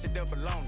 shit that belong.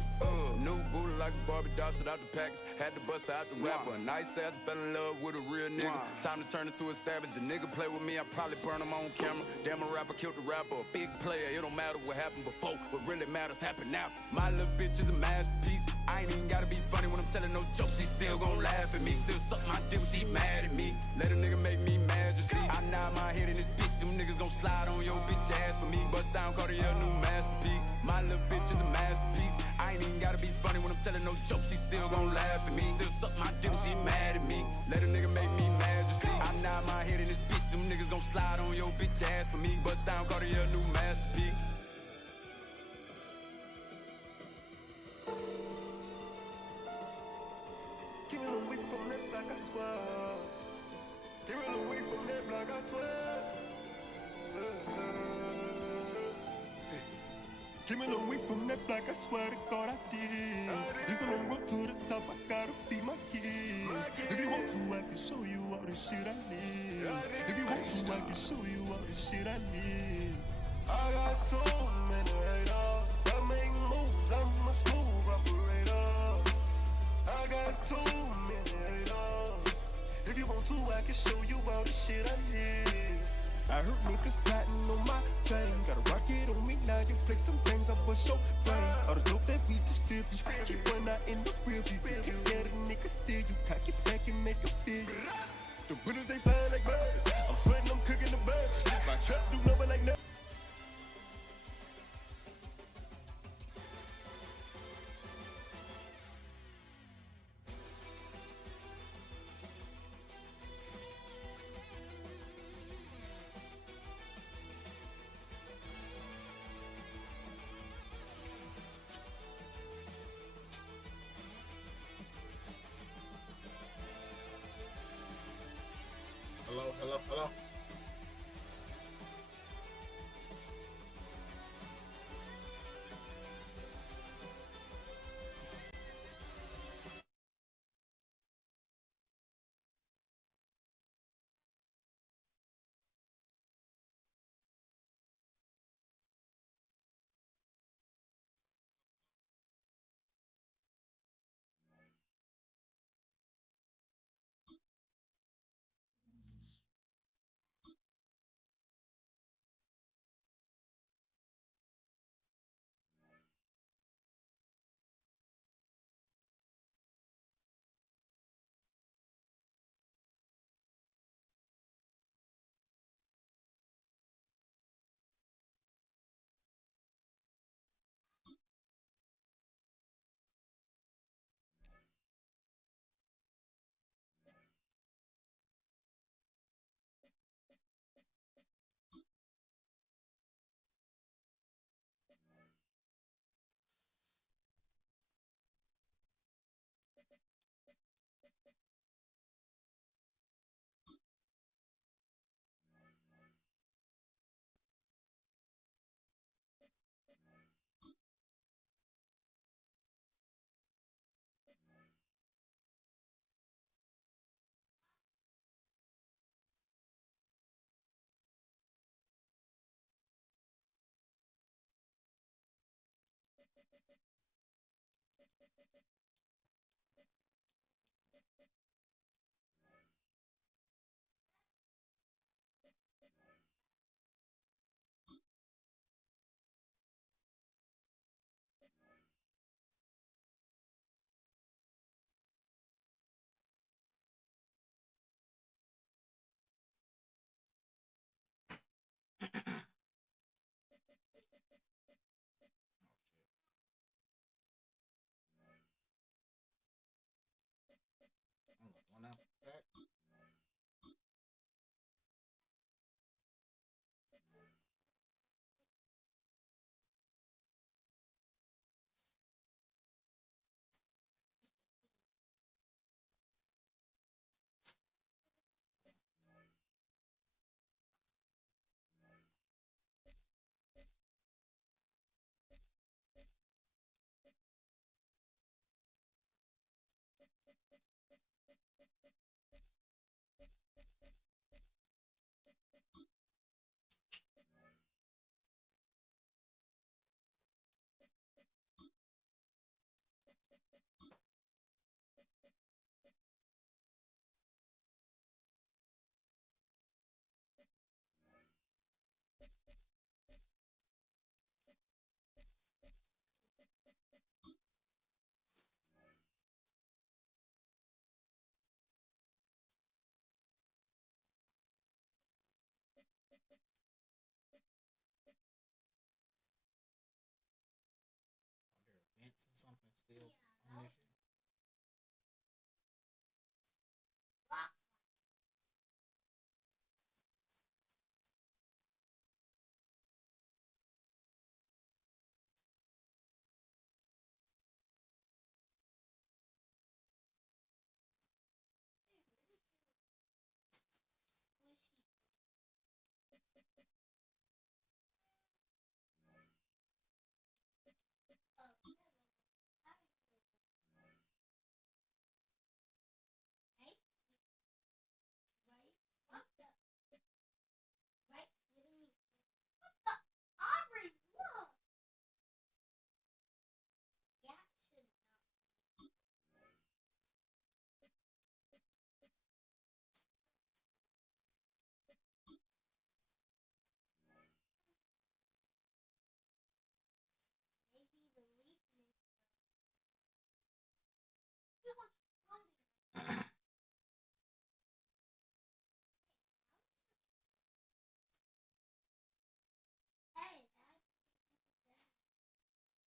New booty like a Barbie doll, shit out the package. Had to bust out the rapper. Nice ass, fell in love with a real nigga. Time to turn into a savage. A nigga play with me, I probably burn him on camera. Damn, a rapper killed the rapper. A big player, it don't matter what happened before. What really matters happened after. My little bitch is a masterpiece. I ain't even gotta be funny when I'm telling no jokes. She still gon' laugh at me. Still suck my dick when she mad at me. Let a nigga make me mad, you see. I nod my head in this bitch. Them niggas gon' slide on your bitch ass for me. Bust down, Cartier, new masterpiece. My little bitch is a masterpiece. I ain't even gotta be funny when I'm telling no jokes. She still gon' laugh at me. Still suck my dick when she mad at me. Let a nigga make me mad, you see. I nod my head in this bitch. Them niggas gon' slide on your bitch ass for me. Bust down, Cartier, new masterpiece. Give me away from that block, I swear. Give me away from that block, I swear. Give me away from that block, I swear to God I did. It's the long road to the top, I gotta feed my kids. If you want to, I can show you all the shit I live. If you want to, I can show you all the shit I live. I got too many haters. I make moves, I'm a smooth operator. I got too many haters. If you want to, I can show you all the shit I live. I heard niggas plotting on my chain. Got a rocket on me, now you play some things I bust your brain. All the dope that we just flip you. Keep one out in the rear view. Get that a nigga steal you. Cock it back and make it feel you. The bullets they fly like birds. I'm sweating, I'm cooking the birds. My trap do nothing like nothing. Hello.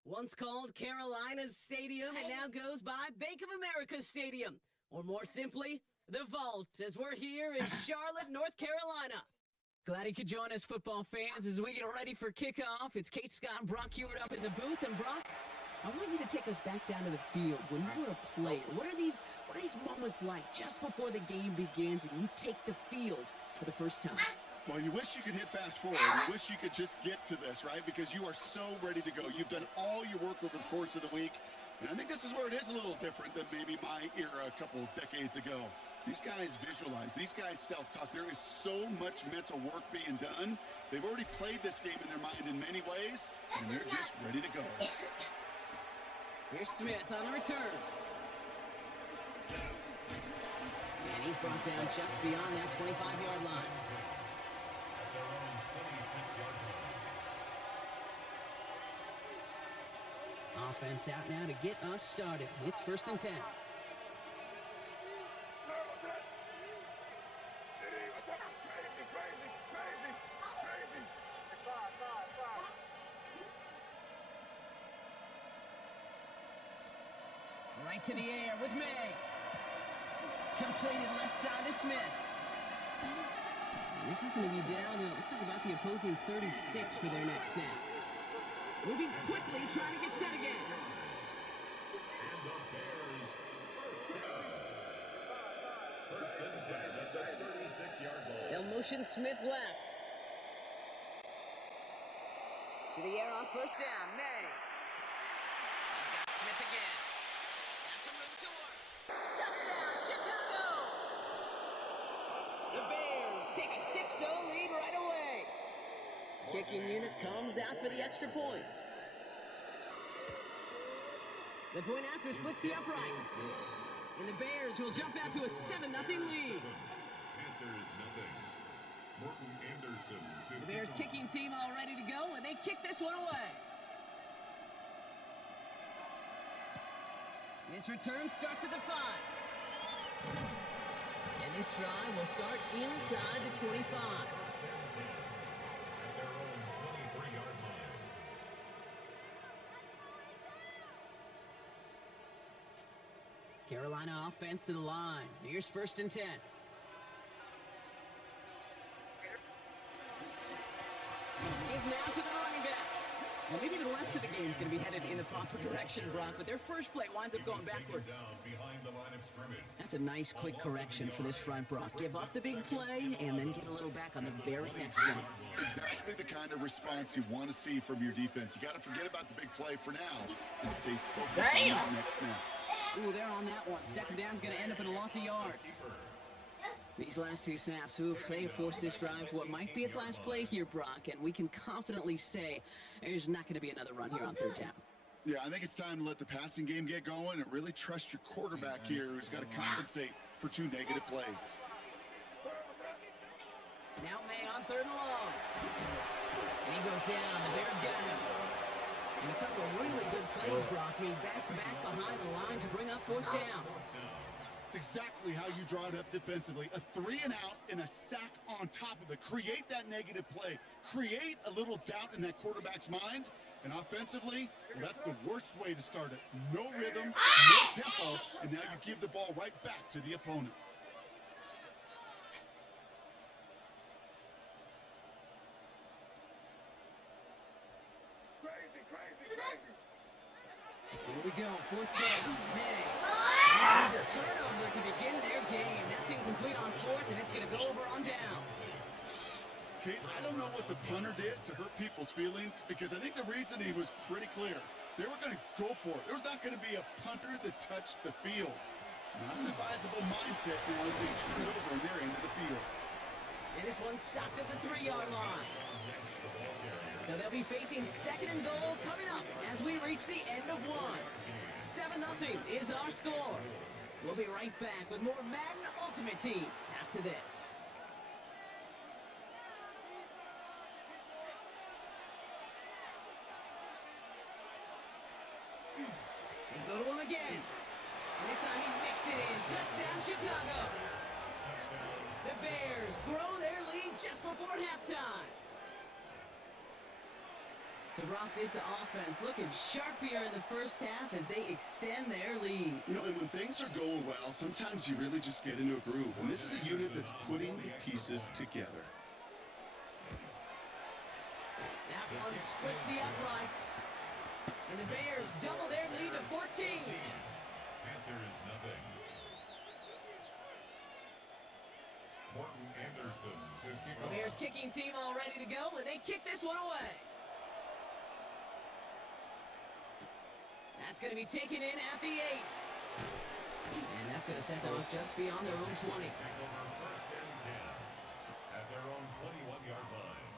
Once called Carolinas Stadium, it now goes by Bank of America Stadium. Or more simply, the Vault, as we're here in Charlotte, North Carolina. Glad you could join us, football fans, as we get ready for kickoff. It's Kate Scott and Brock Hewitt up in the booth. And Brock, I want you to take us back down to the field. When you were a player, what are these moments like just before the game begins and you take the field for the first time? Well, you wish you could hit fast forward. You wish you could just get to this, right? Because you are so ready to go. You've done all your work over the course of the week. And I think this is where it is a little different than maybe my era a couple of decades ago. These guys visualize. These guys self-talk. There is so much mental work being done. They've already played this game in their mind in many ways, and they're just ready to go. Here's Smith on the return. And he's brought down just beyond that 25-yard line. Offense out now to get us started. It's 1st and 10. Right to the air with May. Completed left side to Smith. And this is going to be down, looks like about the opposing 36 for their next snap. Moving quickly, trying to get set again. And the Bears first and 10 at the 36-yard line. They'll motion Smith left. To the air on 1st down, May. He's got Smith again. Has some room to work. Touchdown, Chicago! The Bears take a 6-0 lead right away. Kicking unit comes out for the extra point. The point after splits the uprights. And the Bears will jump out to a 7-0 lead. Panthers nothing. Morton Anderson to The Bears kicking team all ready to go, and they kick this one away. This return starts at the 5. And this drive will start inside the 25. at their own 23-yard line. Carolina offense to the line. Here's 1st and 10. Give now to the running back. Well, maybe the rest of the game is going to be headed in the proper direction, Brock, but their first play winds up going backwards. Down behind the line of scrimmage. That's a nice, quick correction for this front, Brock. Give up the big play and then get a little back on the very next one. Exactly the kind of response you want to see from your defense. You got to forget about the big play for now and stay focused on the next snap. Ooh, they're on that one. 2nd down's going to end up in a loss of yards. These last 2 snaps, they forced this drive to what might be its last play here, Brock, and we can confidently say there's not going to be another run here on 3rd down. Yeah, I think it's time to let the passing game get going and really trust your quarterback here, who's got to compensate for 2 negative plays. Now May on 3rd and long. And he goes down. The Bears got him. And a couple of really good plays, Brock, made back-to-back behind the line to bring up 4th down. It's exactly how you draw it up defensively. A 3-and-out and a sack on top of it. Create that negative play. Create a little doubt in that quarterback's mind, And offensively, well, that's the worst way to start it. No rhythm, no tempo, and now you give the ball right back to the opponent. Here we go, fourth down. May. Needs a turnover to begin their game. That's incomplete on fourth, and it's going to go over on downs. Kate, I don't know what the punter did to hurt people's feelings, because I think the reasoning was pretty clear. They were going to go for it. There was not going to be a punter that touched the field. Not an advisable mindset now as they turn it over in their end of the field. And this one's stopped at the 3-yard line. So they'll be facing second and goal coming up as we reach the end of one. 7-0 is our score. We'll be right back with more Madden Ultimate Team after this. They go to him again. And this time he mixed it in. Touchdown, Chicago. The Bears grow their lead just before halftime. So, Brock, this offense looking sharp here in the first half as they extend their lead. You know, and when things are going well, sometimes you really just get into a groove. And this is a unit that's putting the pieces together. That one splits the uprights. And the Bears double their lead to 14. Panthers nothing. Morton Anderson to kick The off. Bears kicking team all ready to go, and they kick this one away. That's going to be taken in at the 8. And that's going to set them up just beyond their own 20. Take over first and 10 at their own 21-yard line.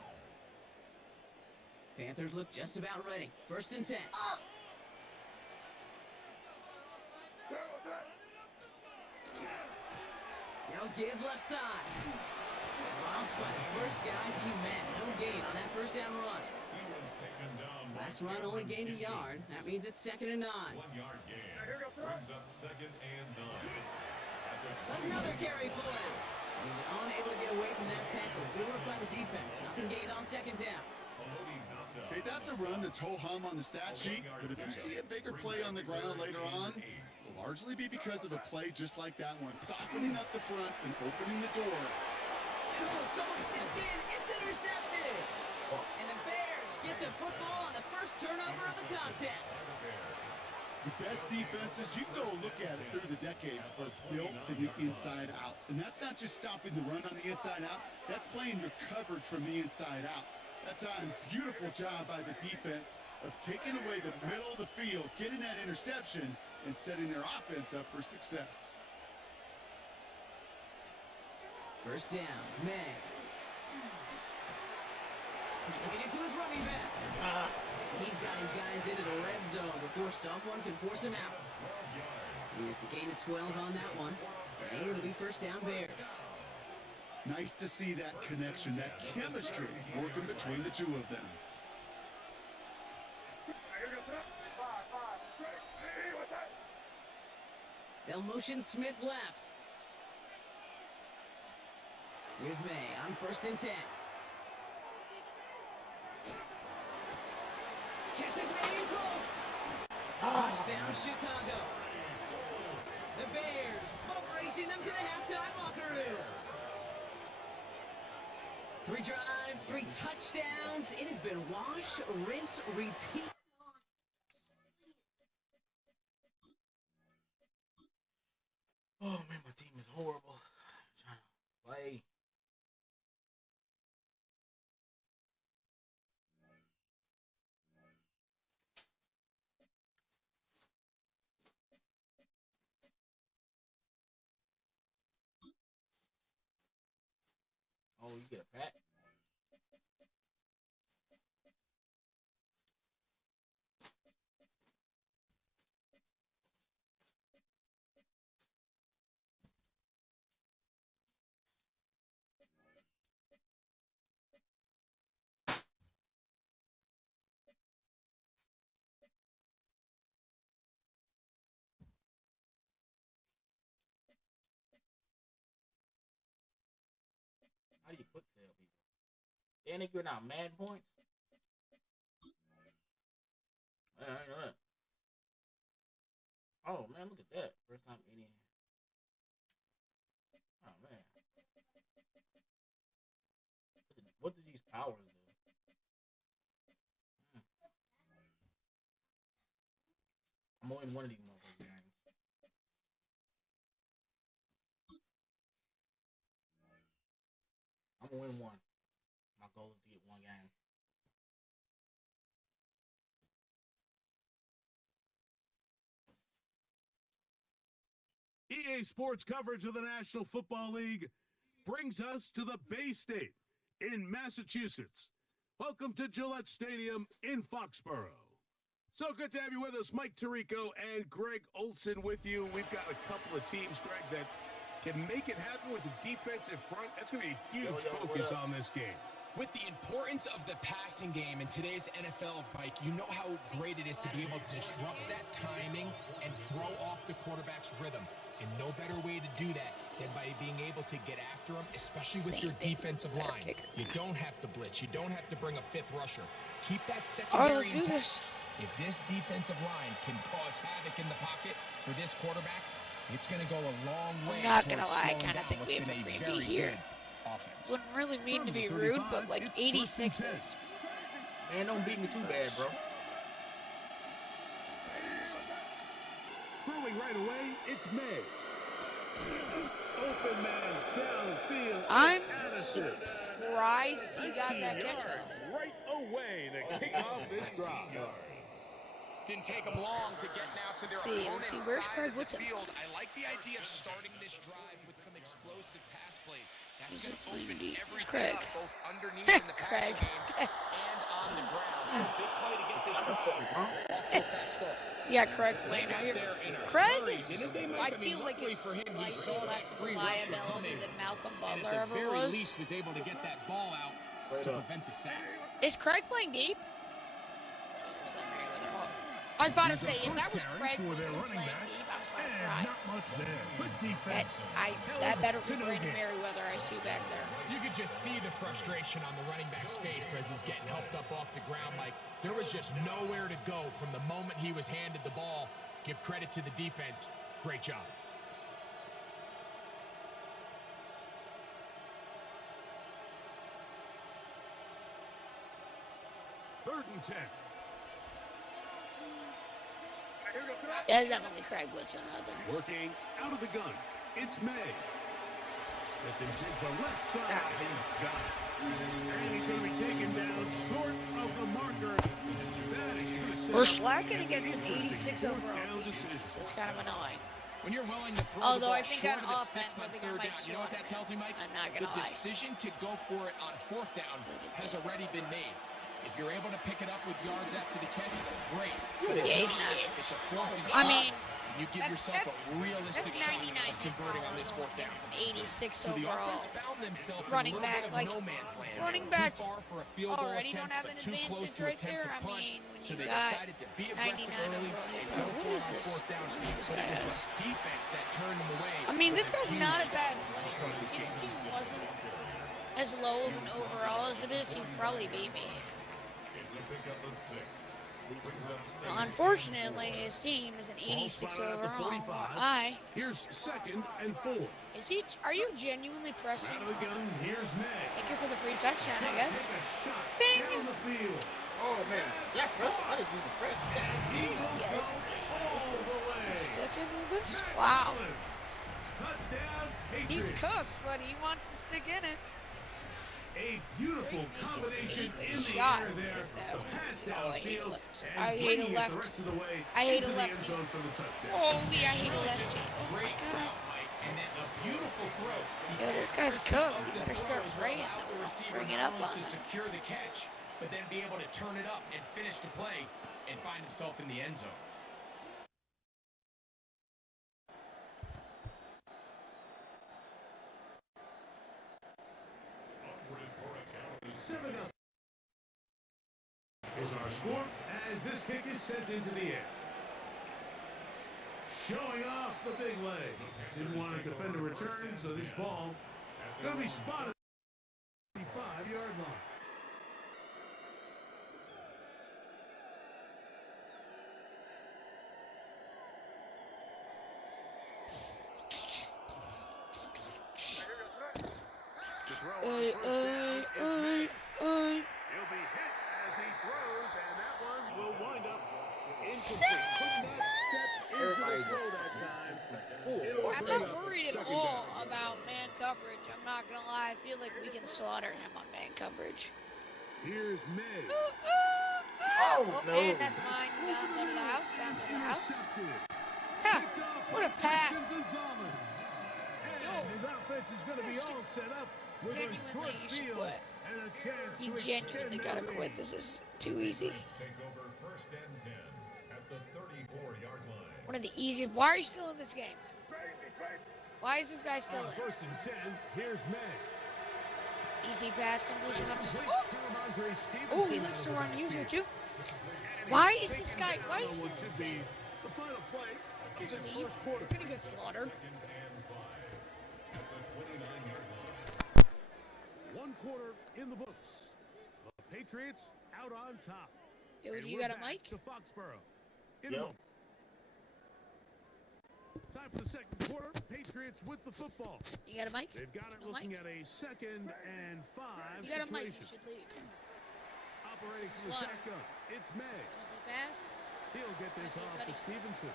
Panthers look just about ready. First and 10. No give left side. Robbed by the first guy he met. No gain on that first down run. He was taken down. Last run only gained a yard. That means it's second and 9. 1-yard gain. Brings up second and 9. At the 20. Another carry for him. He's unable to get away from that tackle. Good work by the defense. Nothing gained on second down. Haloti Ngata. Okay, that's a run that's ho-hum on the stat sheet, but if you see a bigger play on the ground later on, it'll largely be because of a play just like that one, softening up the front and opening the door. And someone stepped in. It's intercepted. And the Bears get the football on the first turnover of the contest. The best defenses, you can go look at it through the decades, are built from the inside out. And that's not just stopping the run on the inside out, that's playing your coverage from the inside out. That's a beautiful job by the defense of taking away the middle of the field, getting that interception, and setting their offense up for success. First down, May. Completed to his running back. He's got his guys into the red zone before someone can force him out. And it's a gain of 12 on that one. And it'll be first down Bears. Nice to see that connection, that chemistry working between the two of them. They'll motion Smith left. Here's May on first and 10. Catches May in close. Touchdown, Chicago. The Bears boat racing them to the halftime locker room. 3 drives, 3 touchdowns. It has been wash, rinse, repeat. Oh man, my team is horrible. I'm trying to play. Oh, you get a pack? How do you quick sell people? They ain't giving out mad points. Man, I know that. Oh man, look at that. First time Indian. Oh man. What did these powers do? I'm only one of these motherfuckers games. I'm gonna win one. My goal is to get one game. EA Sports coverage of the National Football League brings us to the Bay State in Massachusetts. Welcome to Gillette Stadium in Foxborough. So good to have you with us, Mike Tirico and Greg Olson with you. We've got a couple of teams, Greg, that can make it happen with the defensive front. That's going to be a huge focus on this game. With the importance of the passing game in today's NFL, Mike, you know how great it is to be able to disrupt that timing and throw off the quarterback's rhythm. And no better way to do that than by being able to get after him, especially with your defensive line. You don't have to blitz. You don't have to bring a fifth rusher. Keep that secondary intact. If this defensive line can cause havoc in the pocket for this quarterback, it's going to go a long way. I'm not going to lie, I kind of think we have a freebie here. Offense. Wouldn't really mean to be rude, but like 86 is. Man, don't beat me too bad, bro. Throwing right away, it's May. Open man downfield. I'm surprised he got that catch off. Right away to kick off this drive. Didn't take them long to get now to their opponent's where's side Craig of the Woodson? field. I like the idea of starting this drive with some explosive pass plays. That's going to open everything up, both underneath in the passing game and on the ground. So big play to get this drive off to a fast start. Yeah, Craig playing out here. Craig is, I feel like luckily he's for him, he slightly saw that less of a free rusher liability coming, than Malcolm and Butler at the ever very was. least was able to get that ball out to prevent the sack. Is Craig playing deep? I was about to say, if that was Craig Woodson playing deep, I was about to cry. Not much there. Good defense. That better be Brandon Merriweather I see back there. You could just see the frustration on the running back's face as he's getting helped up off the ground. Like, there was just nowhere to go from the moment he was handed the ball. Give credit to the defense. Great job. Third and 10. Yeah, it's definitely Craig Woodson out there. Working out of the gun. It's May. Smith and Jigba left side. He's got it. And he's going to be taken down short of the marker. We're slacking against an 86 overall team. It's kind of annoying. When you're willing to throw Although the ball I think short on of the offense, sticks I on think I third might down, you know what that tells me, Mike? I'm not The gonna lie. decision to go for it on fourth down has already been made. If you're able to pick it up with yards after the catch, great. But if Yeah, he's not, not. it's a fourth and I mean, you give yourself a realistic that's shot 99 of converting on this fourth down. against an 86 So the overall. offense found themselves Running in a little back, bit of like, no man's land. running Too backs far for a field goal already attempt, don't have but an too close advantage to right attempt there. a I punt. mean, when So you they got decided to be aggressive 99 early overall, and you're go like, for what it is on this? fourth down. What is this But it guy was has? the defense that turned them away. I mean, this with guy's huge not a bad stop to player. start If this his game. team wasn't as low of an overall as it is, he'd probably beat me. It's a pickup of 6. Brings up second. Unfortunately, his team is an 86 spotted at the overall. 45. Here's 2nd and 4. Is he? Are you genuinely pressing? Out of the gun, here's May. Thank you for the free touchdown, I guess. Take a shot Bing! down the field. Oh man, that press, I didn't need to press. Yeah, this is good. This is sticking with this. Wow. Touchdown, He's Patriots. cooked, but he wants to stick in it. A beautiful combination in the Shot. air there. The pass Oh, I hate a downfield left. and I hate a bringing it the left. rest of the way I hate into a the lefty. end zone for the touchdown. Holy, I hate a lefty. Oh my Great god. route, Mike, and then a beautiful throw. Yo, this guy's cooked. You better start spraying them. Bring it up on to him. secure the catch, but then be able to turn it up and finish the play and find himself in the end zone. Is our score as this kick is sent into the air. Showing off the big leg. Didn't want to defend a return, so this ball going to be spotted at the 5-yard line. He'll be hit as he throws, and that one will wind up incomplete. Could not step into the throw that time. I'm not worried at all about man coverage. I'm not gonna lie. I feel like we can slaughter him on man coverage. Here's May. Oh, no. And that's mine. Down to the house. Down to the house. Ha! What a pass. And his offense is going to be all set up with a short Genuinely, you should field quit. and a chance He to genuinely extend gotta that quit. lead. This is too easy. Take over first and 10 at the 34-yard line. One of the easiest. Why are you still in this game? Why is this guy still On in? first and 10, here's May. Easy pass completion up the Complete oh! to Ramondre Stevenson Oh, he out looks of to the run user backfield. too. Why is this guy? Why is he What in should this be game? the final play of He's this a lead. first quarter. We're gonna get slaughtered. Second and 5 at the 29-yard line. One quarter in the books. The Patriots out on top. Yo, And do you we're got a back mic? to Foxborough. In a moment. Time for the second quarter. Patriots with the football. You got a mic? They've got it No looking mic? at a 2nd and 5 You got a mic? situation. You should leave. Operating This is from the slaughter. shotgun. It's May. Easy pass. He'll get this Okay, off to buddy. Stevenson.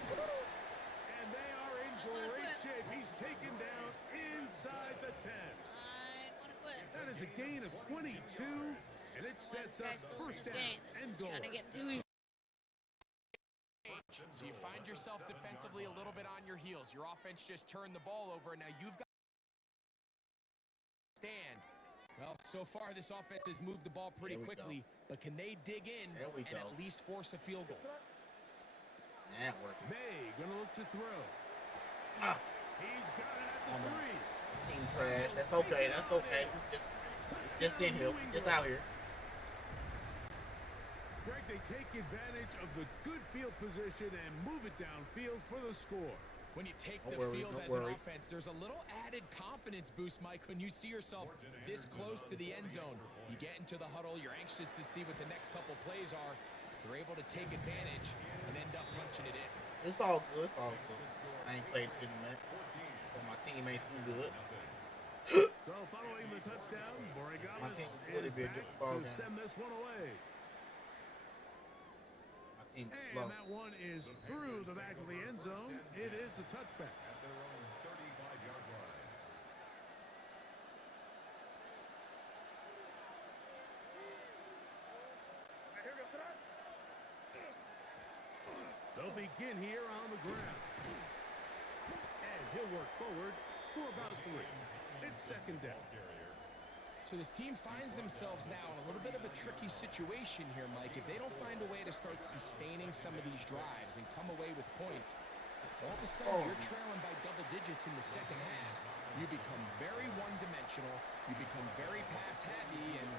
And they are in I wanna great quit. shape. He's taken down inside the 10. I wanna quit. That is a gain of 22, and it Why sets this up guy's still in first this down game? and It's goal. kind of getting too easy. So you find yourself defensively a little bit on your heels. Your offense just turned the ball over, and now you've got to stand. Well, so far this offense has moved the ball pretty quickly, but can they dig in and at least force a field goal? That worked. May gonna look to throw. He's got it at the 3. Team trash. That's okay. That's okay. We just in here. Just out here. Greg, they take advantage of the good field position and move it downfield for the score. When you take No the worries, field no as worries. an offense, there's a little added confidence boost, Mike, when you see yourself this close to the end zone. You get into the huddle, you're anxious to see what the next couple plays are. They're able to take advantage and end up punching it in. It's all good. It's all good. I ain't played shit in a minute. But my team ain't too good. So following the touchdown, My Borregales team's is really big back football to game. send this one away. My team is And slow. that one is through the back of the end zone. It is a touchback. At their own 35-yard line. They'll begin here on the ground. And he'll work forward for about 3. It's second down. So this team finds themselves now in a little bit of a tricky situation here, Mike. If they don't find a way to start sustaining some of these drives and come away with points, all of a sudden you're trailing by double digits in the second half. You become very one-dimensional. You become very pass-happy, and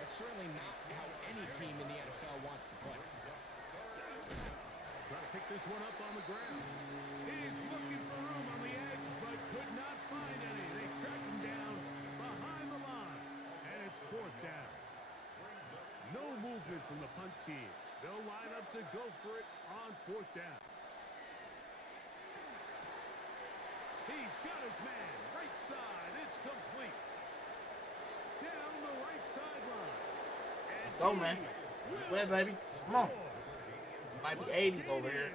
that's certainly not how any team in the NFL wants to play. Trying to pick this one up on the ground. He's looking for room on the edge, but could not find any. They track him down behind the line, and it's 4th down. No movement from the punt team. They'll line up to go for it on 4th down. He's got his man, right side. It's complete. Down the right sideline. Let's go, man. Well, baby. Come on. Might be 80s over here.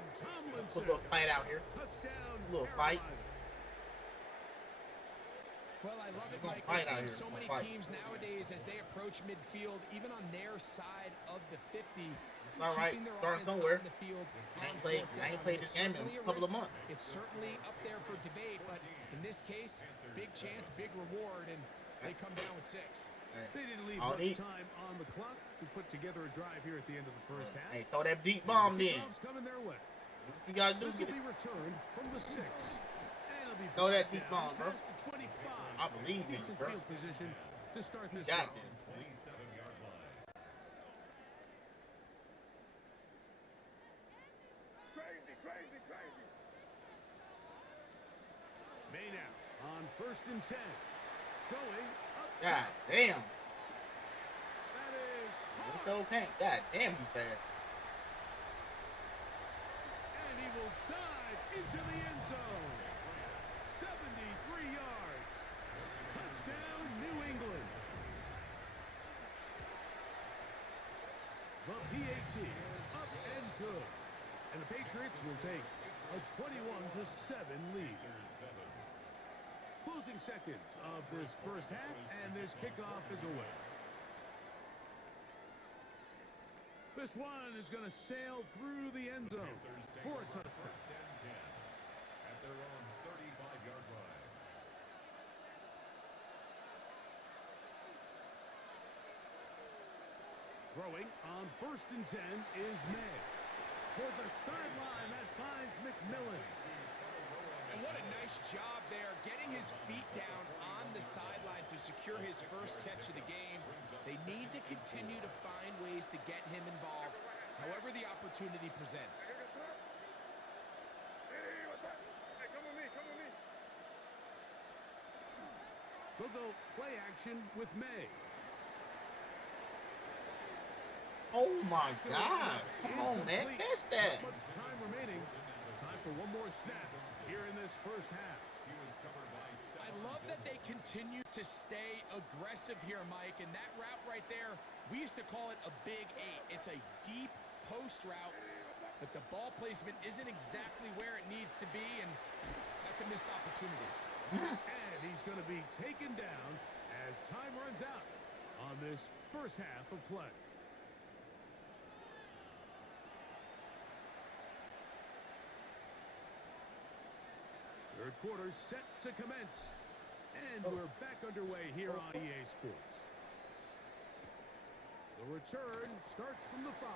Let's put a little fight out here. A little fight. Well, I love it, We're gonna Mike. We're fight out seeing here. so many We're gonna fight. teams nowadays as they approach midfield, even on their side of the 50. It's all right. keeping their Starting offense somewhere. on the field I on ain't played- fourth I ain't down. played It's this game in certainly a couple of risk. months. It's certainly up there for debate, but in this case, big chance, big reward, and they come down with 6. They didn't leave All much neat. time on the clock to put together a drive here at the end of the first half. Hey, throw that deep bomb then. Kickoff's coming their way. What you gotta do? This will Get be it. returned from the 6. And it'll be Throw that brought deep down bomb, bro. past the 25. I believe in you, Decent bro. field position to start You this got drive. this, man. 27-yard line. May now on 1st and 10. Going up. God damn. That is You sure can't. God damn, you fast. and he will dive into the end zone. 73 yards. Touchdown, The PAT, up and good. And the Patriots will take a 21-7 lead. Closing seconds of this first half, and this kickoff is away. This one is going to sail through the end zone for a touchdown. First and 10 at their own 35-yard line. Throwing on first and 10 is May. Toward the sideline, that finds McMillan. And what a nice job there, getting his feet down on the sideline to secure his first catch of the game. They need to continue to find ways to get him involved, however the opportunity presents. They'll go play action with May. Oh my God. Come on, man. Catch that. Not much time remaining. Time for one more snap here in this first half. I love that they continue to stay aggressive here, Mike, and that route right there, we used to call it a big 8. It's a deep post route, but the ball placement isn't exactly where it needs to be, and that's a missed opportunity. And he's going to be taken down as time runs out on this first half of play. Third quarter set to commence. And we're back underway here on EA Sports. The return starts from the 5.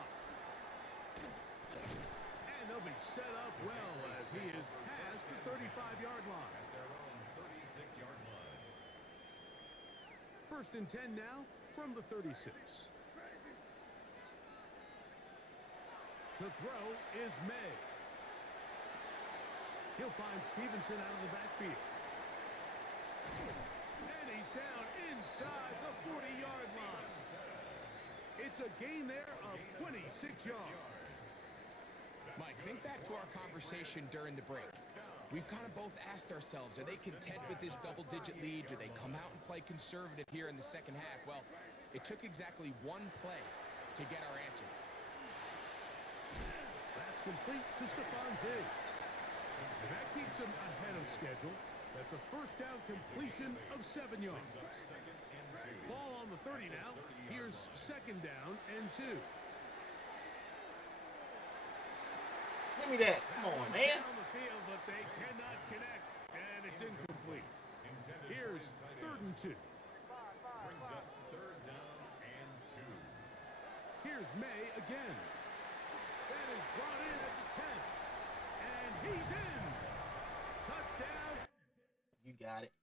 And they'll be set up well as he is past the 35-yard line. At their own 36-yard line. First and 10 now from the 36. To throw is May. He'll find Stevenson out of the backfield. And he's down inside the 40-yard line. It's a gain there of 26 yards. Mike, think back to our conversation during the break. We've kind of both asked ourselves, are they content with this double-digit lead? Do they come out and play conservative here in the second half? Well, it took exactly one play to get our answer. That's complete to Stephon Diggs. And that keeps him ahead of schedule. That's a first down completion of 7 yards. Ball on the 30 now. Here's second down and 2. Give me that. Come on, man. On the field, but they cannot connect, and it's incomplete. Here's third and 2. Brings up third down and 2. Here's May again. That is brought in at the 10. And he's in. Touchdown. You got it.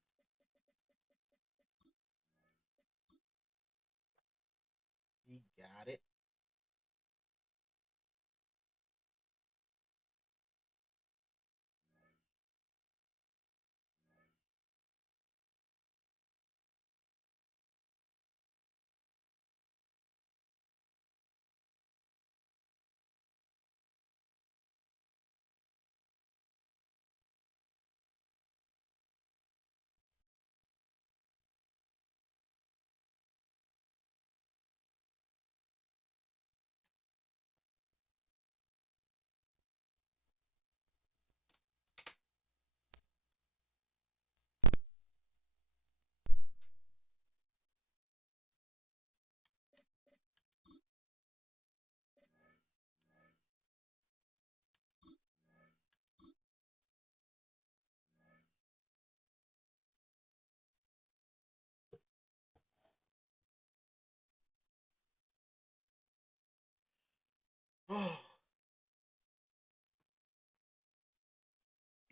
He got it.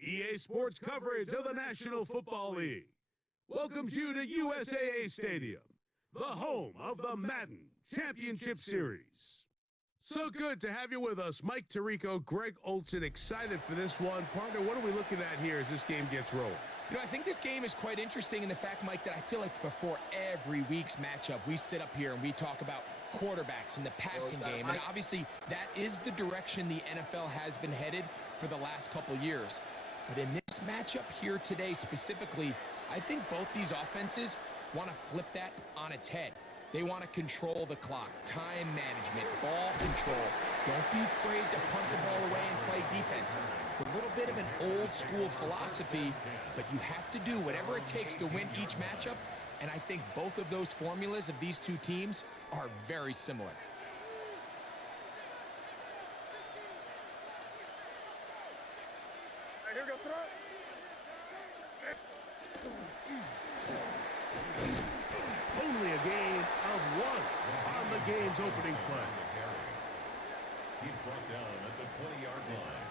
EA Sports coverage of the National Football League welcomes you to USAA Stadium, the home of the Madden Championship Series. So good to have you with us. Mike Tirico, Greg Olson, excited for this one. Partner, what are we looking at here as this game gets rolling? You know, I think this game is quite interesting in the fact, Mike, that I feel like before every week's matchup, we sit up here and we talk about quarterbacks and the passing game. And obviously, that is the direction the NFL has been headed for the last couple years. But in this matchup here today specifically, I think both these offenses want to flip that on its head. They want to control the clock, time management, ball control. Don't be afraid to punt the ball away and play defense. It's a little bit of an old school philosophy, but you have to do whatever it takes to win each matchup. And I think both of those formulas of these two teams are very similar. Here goes throw. Only a gain of 1 on the game's opening play. He's brought down at the 20-yard line.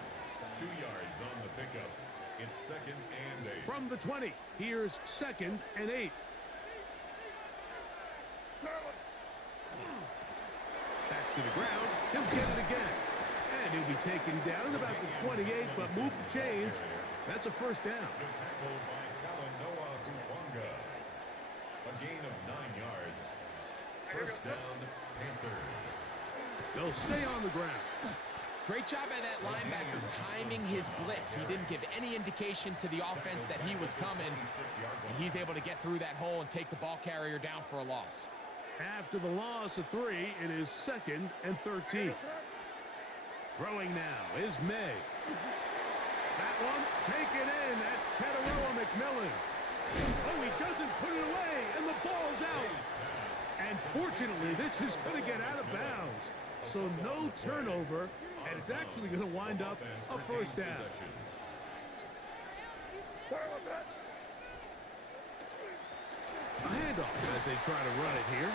2 yards on the pickup. It's 2nd and 8. From the 20, here's 2nd and 8. Back to the ground. He'll get it again. And he'll be taken down about the 28, but move the chains. That's a first down. Good tackle by Talanoa Hufanga. A gain of 9 yards. First down, Panthers. They'll stay on the ground. Great job by that linebacker timing his blitz. He didn't give any indication to the offense that he was coming, and he's able to get through that hole and take the ball carrier down for a loss. After the loss of 3, it is 2nd and 13. Throwing now is May. That one taken in. That's Tataroa McMillan. Oh, he doesn't put it away, and the ball's out. And fortunately, this is going to get out of bounds. So no turnover, and it's actually going to wind up a first down. A handoff as they try to run it here.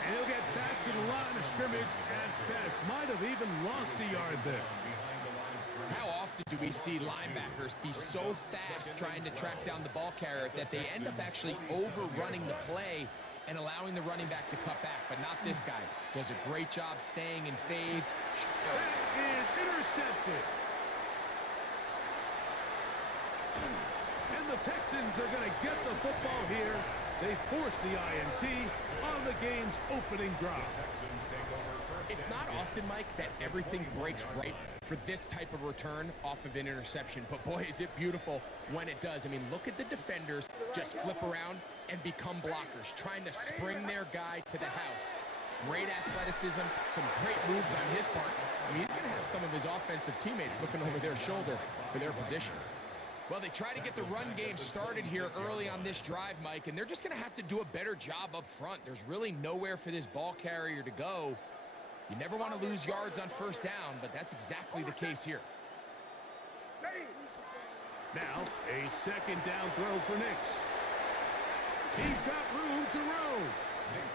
And he'll get back to the line of scrimmage at best. Might have even lost a yard there. How often do we see linebackers be so fast trying to track down the ball carrier that they end up actually overrunning the play and allowing the running back to cut back? But not this guy. Does a great job staying in phase. That is intercepted. And the Texans are going to get the football here. They force the INT on the game's opening drive. It's not often, Mike, that everything breaks right for this type of return off of an interception. But boy, is it beautiful when it does. I mean, look at the defenders just flip around and become blockers, trying to spring their guy to the house. Great athleticism, some great moves on his part. I mean, he's going to have some of his offensive teammates looking over their shoulder for their position. Well, they try to get the run game started here early on this drive, Mike, and they're just going to have to do a better job up front. There's really nowhere for this ball carrier to go. You never want to lose yards on first down, but that's exactly the case here. Now, a second down throw for Nix. He's got room to roam.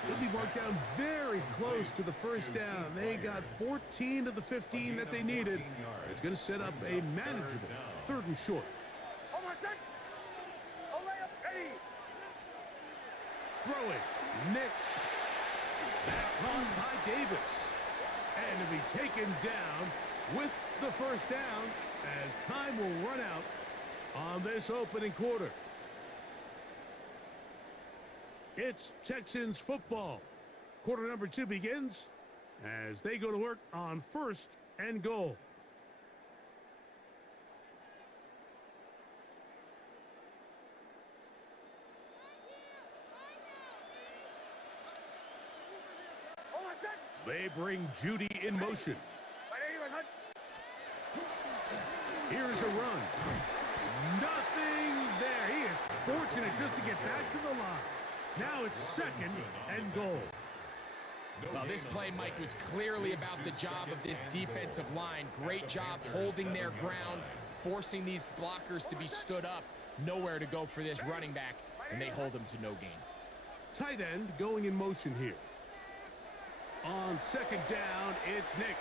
He'll be marked down very close to the first down. They got 14 to the 15 that they needed. It's going to set up a manageable 3rd and short. Throwing, Nix. That caught by Davis. And to be taken down with the first down as time will run out on this opening quarter. It's Texans football. Quarter number 2 begins as they go to work on 1st and goal. They bring Judy in motion. Here's a run. Nothing there. He is fortunate just to get back to the line. Now it's 2nd and goal. Well, this play, Mike, was clearly about the job of this defensive line. Great job holding their ground, forcing these blockers to be stood up. Nowhere to go for this running back, and they hold him to no gain. Tight end going in motion here. On 2nd down, it's Nix.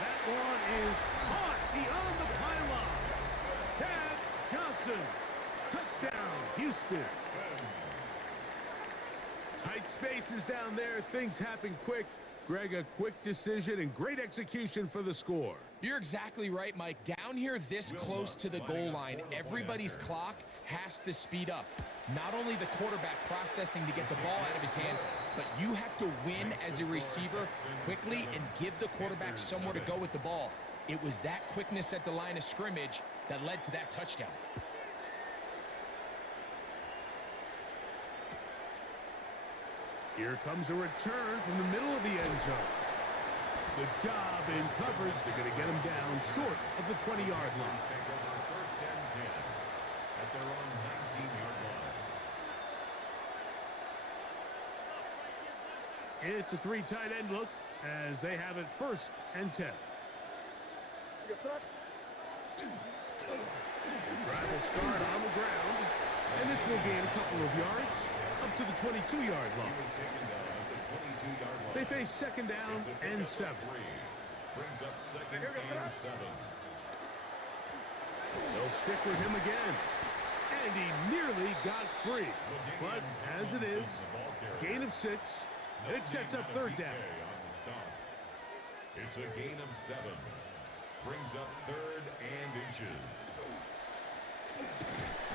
That one is caught beyond the pylon. Chad Johnson. Touchdown, Houston. Tight spaces down there. Things happen quick. Greg, a quick decision and great execution for the score. You're exactly right, Mike. Down here this close to the goal line, everybody's clock has to speed up. Not only the quarterback processing to get the ball out of his hand, but you have to win as a receiver quickly and give the quarterback somewhere to go with the ball. It was that quickness at the line of scrimmage that led to that touchdown. Here comes a return from the middle of the end zone. Good job in coverage. They're going to get him down short of the 20-yard line. Take over first and 10 at their own 19-yard line. It's a 3 tight end look as they have it first and 10. Drive will start on the ground, and this will gain a couple of yards up to the 22-yard line. They face second down and 7. Brings up second and 7. They'll stick with him again. And he nearly got free. But as it is, gain of 6. It sets up third down. It's a gain of 7. Brings up third and inches.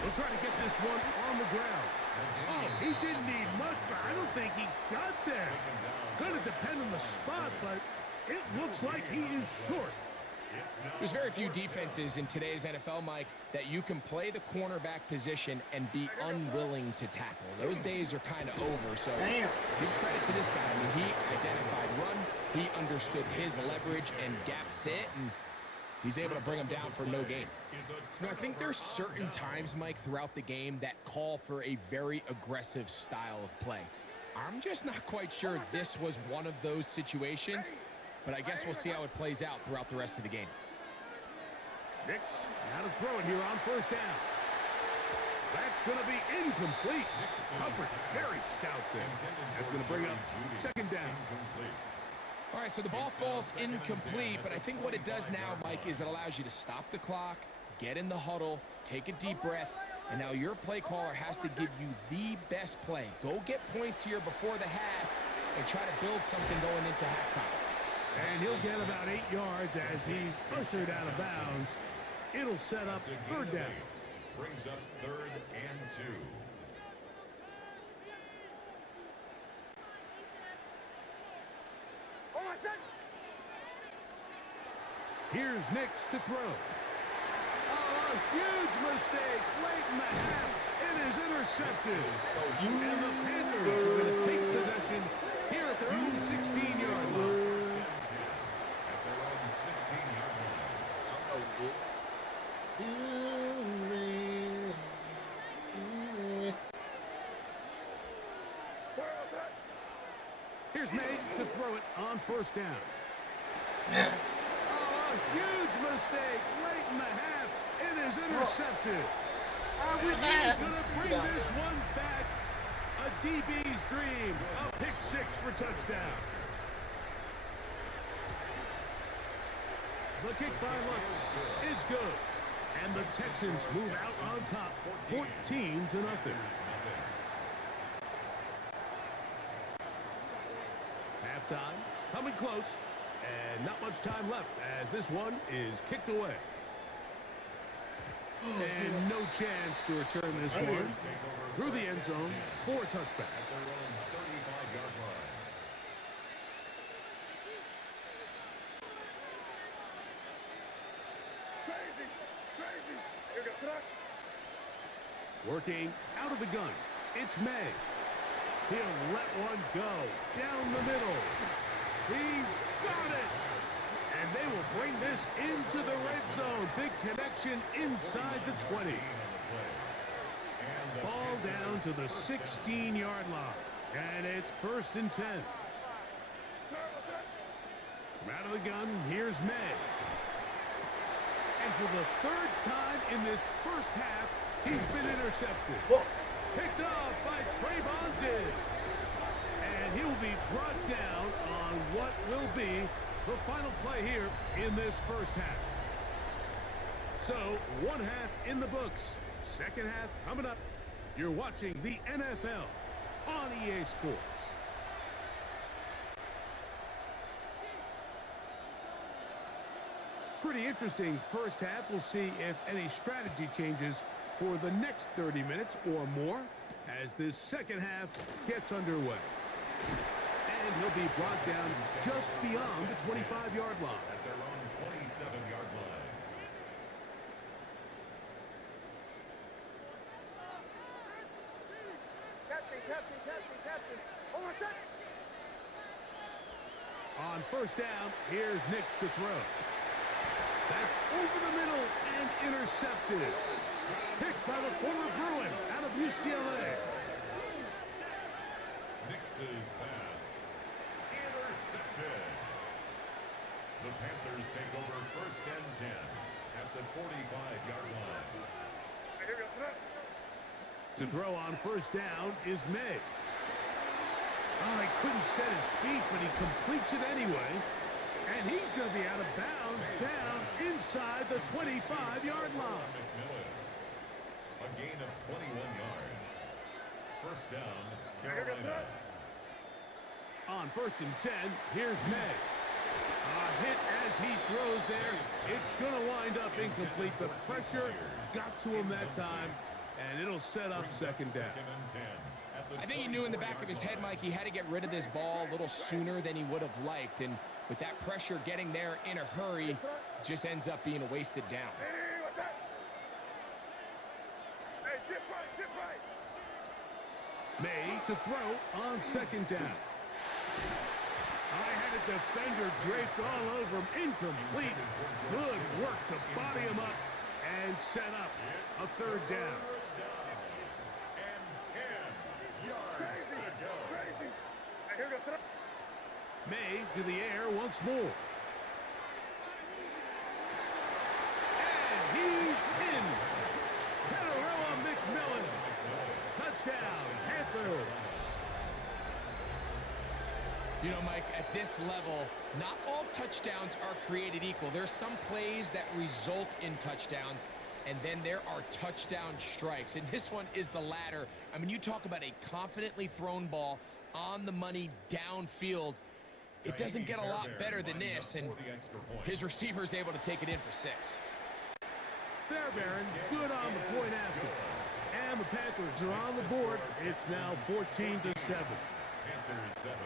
They'll try to get this one on the ground. Oh, he didn't need much, but I don't think he got there. Going to depend on the spot, but it looks like he is short. There's very few defenses in today's NFL, Mike, that you can play the cornerback position and be unwilling to tackle. Those days are kind of over, so give credit to this guy. I mean, he identified run, he understood his leverage and gap fit, and he's able to bring him down for no gain. You know, I think there's certain times, Mike, throughout the game that call for a very aggressive style of play. I'm just not quite sure this was one of those situations, but I guess we'll see how it plays out throughout the rest of the game. Nix, now to throw it here on first down. That's going to be incomplete. Coverage very stout there. That's going to bring up second down. All right, so the ball falls incomplete, but I think what it does now, Mike, is it allows you to stop the clock, get in the huddle, take a deep breath, and now your play caller has to give you the best play. Go get points here before the half and try to build something going into halftime. And he'll get about 8 yards as he's ushered out of bounds. It'll set up third down. Brings up third and 2. Here's Nix to throw. Oh, a huge mistake late in the half. It is intercepted. And the Panthers are going to take possession here at their own 16-yard line. At their own 16-yard line. Here's May to throw it on first down. A huge mistake late in the half. It is intercepted. And he's going to bring this one back. A DB's dream. A pick 6 for touchdown. The kick by Lutz is good. And the Texans move out on top 14-0. Halftime coming close. And not much time left as this one is kicked away. And no chance to return this one through the end zone for a touchback. At their own 35-yard line. Working out of the gun, it's May. He'll let one go down the middle. He's got it! And they will bring this into the red zone. Big connection inside the 20. Ball down to the 16-yard line. And it's first and 10. From out of the gun, here's May. And for the third time in this first half, he's been intercepted. Picked off by Trayvon Diggs. And he will be brought down on what will be the final play here in this first half. So, one half in the books. Second half coming up. You're watching the NFL on EA Sports. Pretty interesting first half. We'll see if any strategy changes for the next 30 minutes or more as this second half gets underway. And he'll be brought down just beyond the 25-yard line. At their own 27-yard line. On first down, here's Nix to throw. That's over the middle and intercepted. Picked by the former Bruin out of UCLA. Nix's pass. Intercepted. The Panthers take over first and 10 at the 45-yard line. To throw on first down is May. Oh, he couldn't set his feet, but he completes it anyway. And he's going to be out of bounds down inside the 25-yard line. McMillan. A gain of 21 yards. First down, Carolina. On first and 10, here's May. A hit as he throws there. It's going to wind up incomplete. The pressure got to him that time, and it'll set up second down. Second and 10. I think he knew in the back of his head, Mike, he had to get rid of this ball a little sooner than he would have liked. And with that pressure getting there in a hurry, it just ends up being a wasted down. May to throw on second down. I had a defender draped all over him. Incomplete. Good work to body him up and set up a third down. May to the air once more. And he's in. Kenarella McMillan. Touchdown, Panthers. You know, Mike, at this level, not all touchdowns are created equal. There's some plays that result in touchdowns, and then there are touchdown strikes. And this one is the latter. I mean, you talk about a confidently thrown ball on the money downfield. It doesn't get a lot better than this, and his receiver is able to take it in for 6. Fairbairn, good on the point after. And the Panthers are on the board. It's now 14-7. Panthers 7.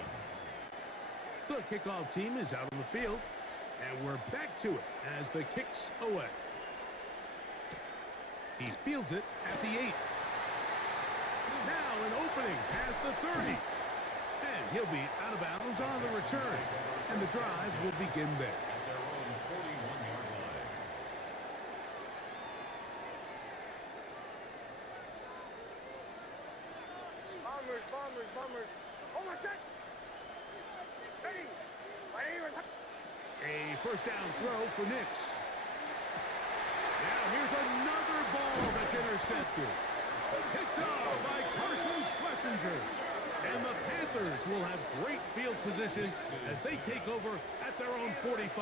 The kickoff team is out on the field, and we're back to it as the kick's away. He fields it at the 8. Now an opening past the 30. And he'll be out of bounds on the return. And the drive will begin there. At their own 41-yard line. Bombers. Almost set. Ready. A first down throw for Nix. Now here's another ball that's intercepted. Picked off by Carson Schlesinger. And the Panthers will have great field position as they take over at their own 45. The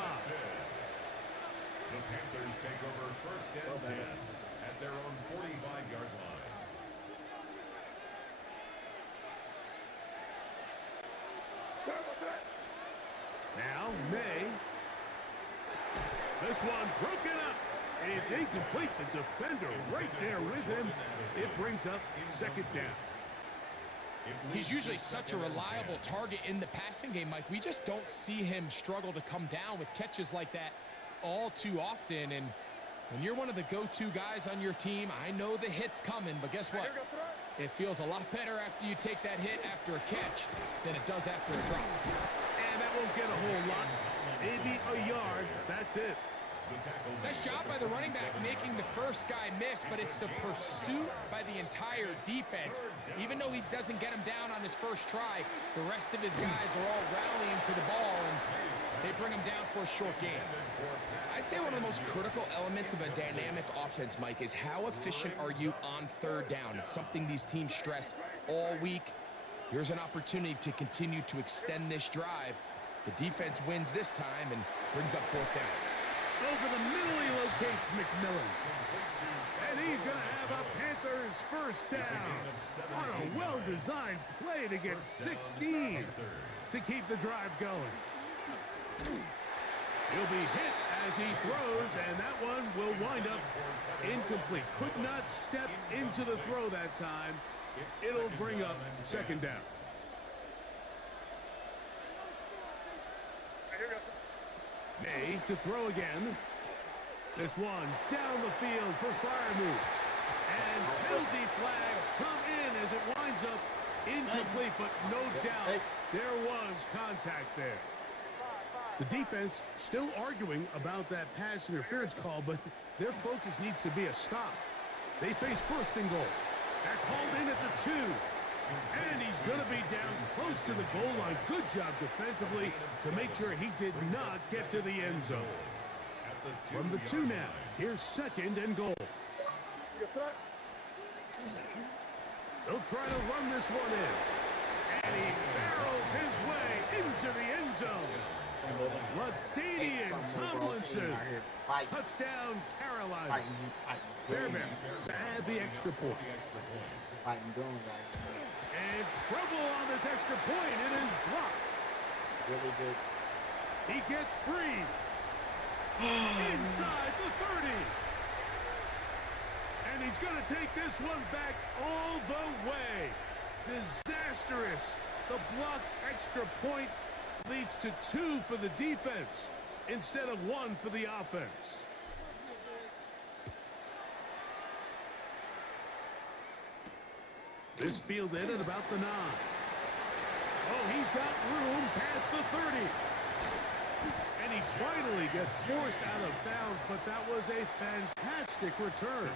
Panthers take over first and 10 at their own 45-yard line. Now May. This one broken up. It's incomplete. The defender right there with him. It brings up second down. He's usually such a reliable target in the passing game, Mike. We just don't see him struggle to come down with catches like that all too often. And when you're one of the go-to guys on your team, I know the hit's coming, but guess what? It feels a lot better after you take that hit after a catch than it does after a drop. And that won't get a whole lot. Maybe a yard. That's it. Nice job by the running back making the first guy miss, but it's the pursuit by the entire defense. Even though he doesn't get him down on his first try, the rest of his guys are all rallying to the ball, and they bring him down for a short gain. I'd say one of the most critical elements of a dynamic offense, Mike, is how efficient are you on third down. It's something these teams stress all week. Here's an opportunity to continue to extend this drive. The defense wins this time and brings up fourth down. Over the middle he locates McMillan. And he's going to have a Panthers first down on a well-designed play to get 16 to keep the drive going. He'll be hit as he throws, and that one will wind up incomplete. Could not step into the throw that time. It'll bring up second down. May to throw again. This one down the field for Freiermuth. And penalty flags come in as it winds up Incomplete, but no doubt there was contact there. The defense still arguing about that pass interference call, but their focus needs to be a stop. They face first and goal. That's hauled in at the 2. And he's going to be down close to the goal line. Good job defensively to make sure he did not get to the end zone. From the 2 now, here's second and goal. They'll try to run this one in. And he barrels his way into the end zone. LaDainian Tomlinson. Touchdown, Carolina. Fairbairn to add the extra point. And trouble on this extra point. It is blocked. Really good. He gets free. Inside the 30. And he's going to take this one back all the way. Disastrous. The blocked extra point leads to 2 for the defense instead of 1 for the offense. This fielded at about the 9. Oh, he's got room past the 30. And he finally gets forced out of bounds, but that was a fantastic return.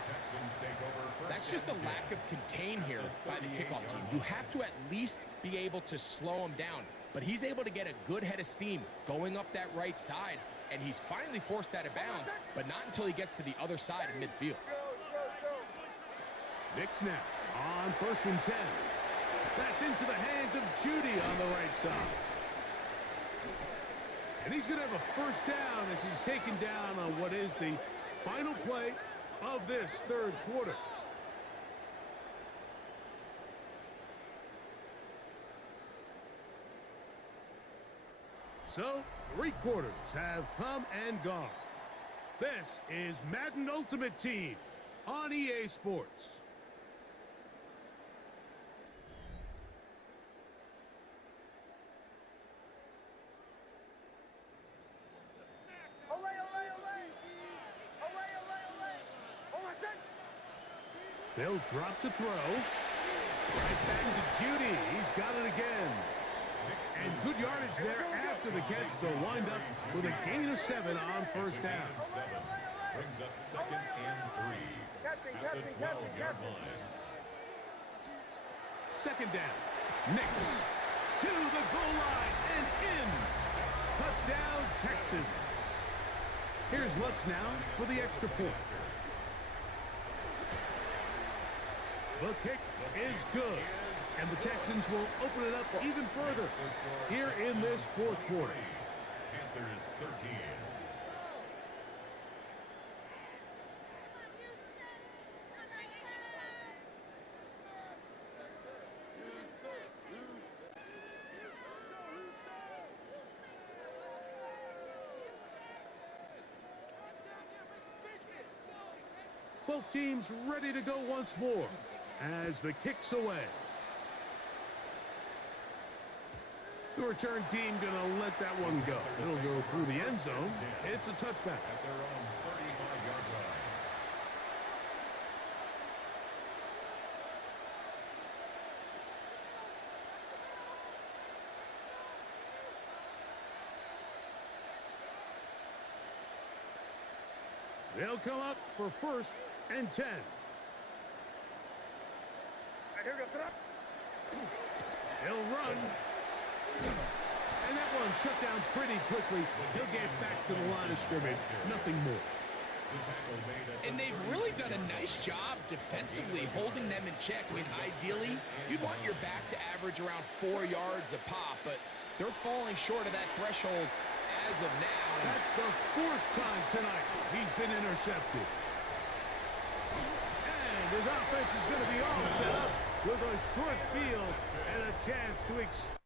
That's just a lack of contain here by the kickoff team. You have to at least be able to slow him down. But he's able to get a good head of steam going up that right side. And he's finally forced out of bounds, but not until he gets to the other side of midfield. Knicks now on first and 10. That's into the hands of Judy on the right side. And he's going to have a first down as he's taken down on what is the final play of this third quarter. So, 3 quarters have come and gone. This is Madden Ultimate Team on EA Sports. They'll drop to throw. Right back to Judy. He's got it again. And good yardage there after the catch. They'll wind up with a gain of 7 on first down. Brings up second and 3 at the 12-yard line. Second down. Knicks to the goal line and in. Touchdown, Texans. Here's Lutz now for the extra point. The kick is good, and the Texans will open it up even further here in this fourth quarter. Panthers 13. Both teams ready to go once more as the kick's away. The return team gonna let that one go. It'll go through the end zone. It's a touchback. At their own 35-yard line. They'll come up for first and 10. He'll run. And that one shut down pretty quickly. He'll get back to the line of scrimmage. Nothing more. And they've really done a nice job defensively holding them in check. I mean, ideally, you'd want your back to average around 4 yards a pop, but they're falling short of that threshold as of now. That's the 4th time tonight he's been intercepted. And his offense is going to be all set up with a short field and a chance to extend